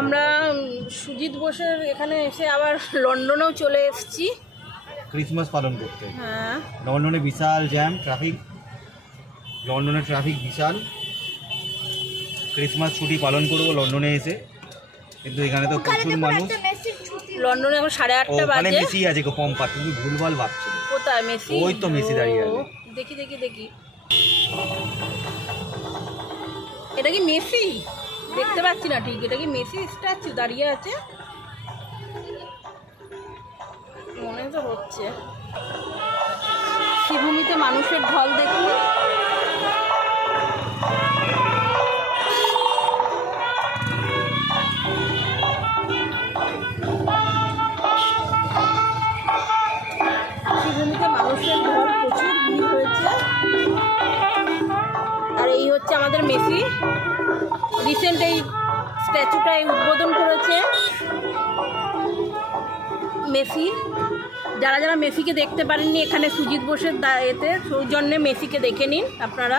আমরা সুজিত বোসের এখানে এসে আবার লন্ডনেও চলে এসেছি ক্রিসমাস পালন করতে। হ্যাঁ, লন্ডনে বিশাল জ্যাম, ট্রাফিক। লন্ডনের ট্রাফিক বিশাল। ক্রিসমাস ছুটি পালন করবো লন্ডনে এসে, কিন্তু এখানে তো প্রচুর মানুষ। লন্ডনে এখন 8:30 ওখানে বাজে। মেসি আছে গো, পম্পা, তুমি ভুলভাল ভাবছো। কোথায় মেসি? ওই তো মেসি দাঁড়িয়ে আছে। দেখি দেখি দেখি, এটা কি মেসি? দেখতে পাচ্ছি না ঠিক, এটা কি মেসি স্ট্যাচু দাঁড়িয়ে আছে? মনে তো হচ্ছে। শ্রীভূমিতে মানুষের ঢল দেখুন। শ্রীভূমিতে মানুষের ঢল, প্রচুর ভিড় হয়েছে। আর এই হচ্ছে আমাদের মেসি, রিসেন্ট এই স্ট্যাচুটা উদ্বোধন করেছে মেসি। যারা যারা মেসিকে দেখতে পারেননি, এখানে সুজিত বোসের এতে সৌজন্যে মেসিকে দেখে নিন আপনারা।